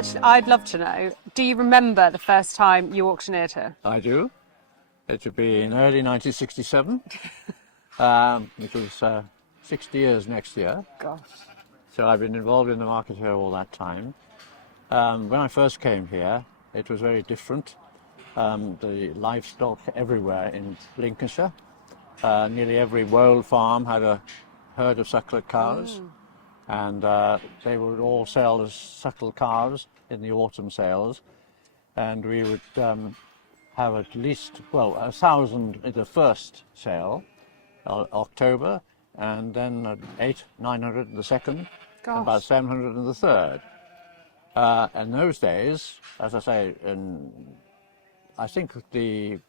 Actually, I'd love to know, do you remember the first time you auctioneered her? I do. It would be in early 1967, which was 60 years next year. Gosh. So I've been involved in the market here all that time. When I first came here, it was very different. The livestock everywhere in Lincolnshire. Nearly every world farm had a herd of suckler cows, and they would all sell as suckle calves in the autumn sales, and we would have at least, well, 1,000 in the first sale, October, and then 900 in the second, and about 700 in the third. In those days, as I say, I think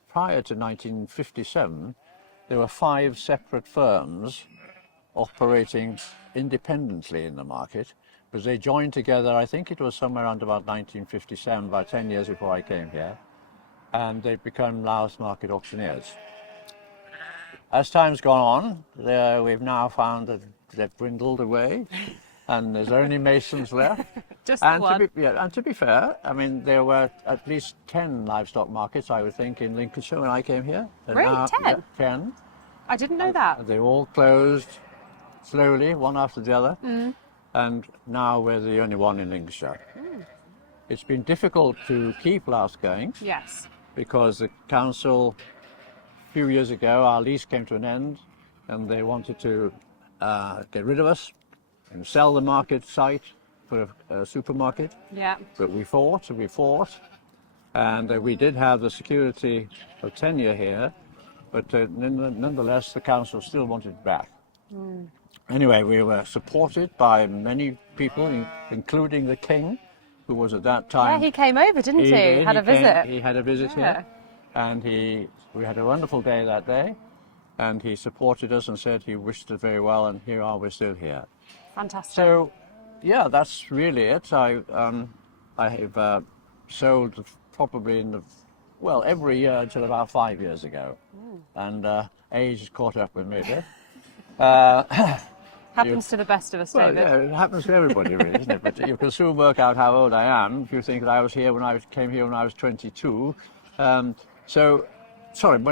prior to 1957, there were 5 separate firms operating independently in the market, because they joined together, I think it was somewhere around about 1957, about 10 years before I came here, and they become Louth Market auctioneers. As time's gone on, we've now found that they've dwindled away, and there's only masons left. Just the one. And to be fair, I mean, there were at least 10 livestock markets, I would think, in Lincolnshire when I came here. Really? Now, 10? Yeah, 10. I didn't know that. They all closed slowly, one after the other, and now we're the only one in Lincolnshire. It's been difficult to keep Louth going. Yes. Because the council, a few years ago, our lease came to an end, and they wanted to get rid of us and sell the market site for a supermarket. Yeah. But we fought, and we did have the security of tenure here, but nonetheless, the council still wanted it back. Anyway, we were supported by many people, including the King, who was at that time... Yeah, he came over, didn't he? Had a visit. He had a visit here, and we had a wonderful day that day, and he supported us and said he wished us very well, and here are we still here. Fantastic. So, yeah, that's really it. I have sold probably every year until about 5 years ago, and age has caught up with me a bit. Happens to the best of us, David. Yeah, it happens to everybody, really, isn't it? But you can soon work out how old I am if you think that I was here came here when I was 22. When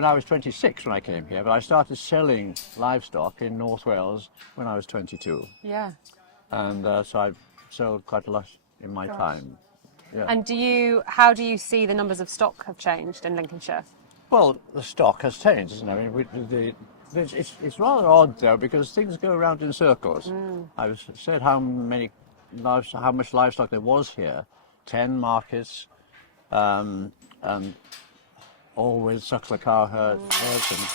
I was 26 when I came here, but I started selling livestock in North Wales when I was 22. Yeah. And so I've sold quite a lot in my time. Yeah. And how do you see the numbers of stock have changed in Lincolnshire? Well, the stock has changed, isn't it? I mean, it's rather odd though, because things go around in circles. I've said how much livestock there was here. 10 markets, and all with suckler cow herds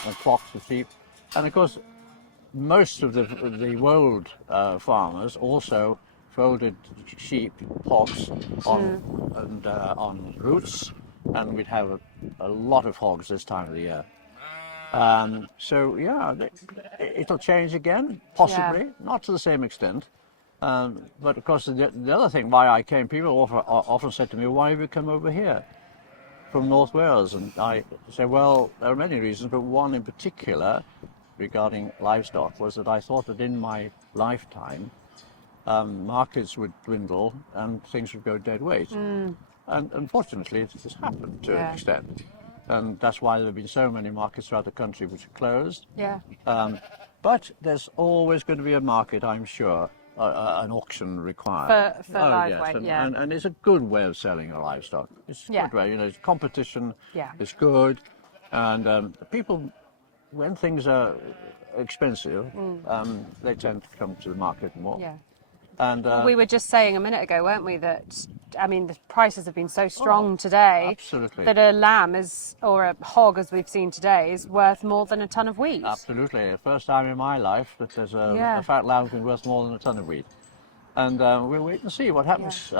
and flocks of sheep. And of course, most of the world farmers also folded sheep, hogs on routes, and we'd have a lot of hogs this time of the year. So yeah, it'll change again, possibly, not to the same extent. But of course, the other thing why I came, people often said to me, "Why have you come over here from North Wales?" And I say, well, there are many reasons, but one in particular regarding livestock was that I thought that in my lifetime, markets would dwindle and things would go dead weight. And unfortunately, it has happened to an extent. And that's why there have been so many markets throughout the country which are closed. Yeah. But there's always going to be a market, I'm sure, an auction required. For live weight, yeah. And it's a good way of selling a livestock. It's a good way, it's competition, it's good. And people, when things are expensive, they tend to come to the market more. Yeah. And we were just saying a minute ago, weren't we, that I mean the prices have been so strong today absolutely. That a lamb or a hog, as we've seen today, is worth more than a ton of wheat. Absolutely. The first time in my life that there's a fat lamb can be worth more than a ton of wheat. And we'll wait and see what happens.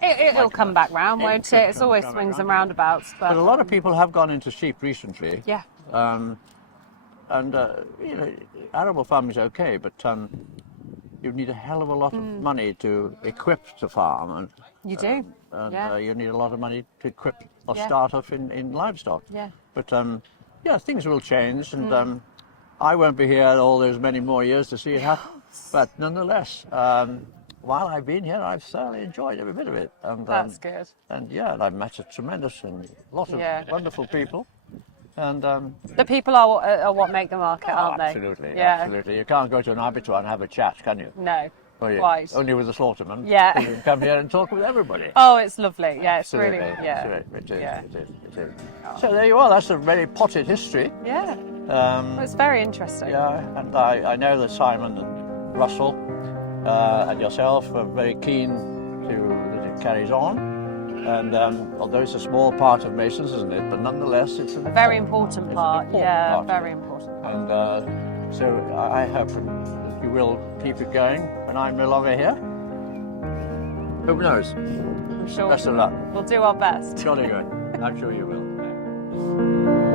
It'll come back round, won't it? It's always swings and roundabouts. But a lot of people have gone into sheep recently. Yeah. Arable farming is okay, but you need a hell of a lot of money to equip the farm. And, you do. You need a lot of money to equip or start off in livestock. Yeah. But things will change, and I won't be here all those many more years to see it happen. But nonetheless, while I've been here, I've thoroughly enjoyed every bit of it. And, That's good. And yeah, and I've met a tremendous and lot of wonderful people. And The people are what make the market, aren't they? absolutely, Yeah. absolutely. You can't go to an abattoir and have a chat, can you? No. Well, yeah, Quite. only with the slaughterman. Yeah. You can come here and talk with everybody. Oh, it's lovely. Yeah, it's Absolutely. really. Yeah. It is. Yeah. It is. It is. So there you are. That's a very potted history. Yeah. Well, it's very interesting. Yeah, and I know that Simon and Russell and yourself are very keen that it carries on. And although it's a small part of Masons, isn't it? But nonetheless, it's A very important part. Yeah, very important. And so I hope that you will keep it going when I'm no longer here. Who knows? I'm sure Best of luck. we'll do our best. Jolly good. I'm sure you will.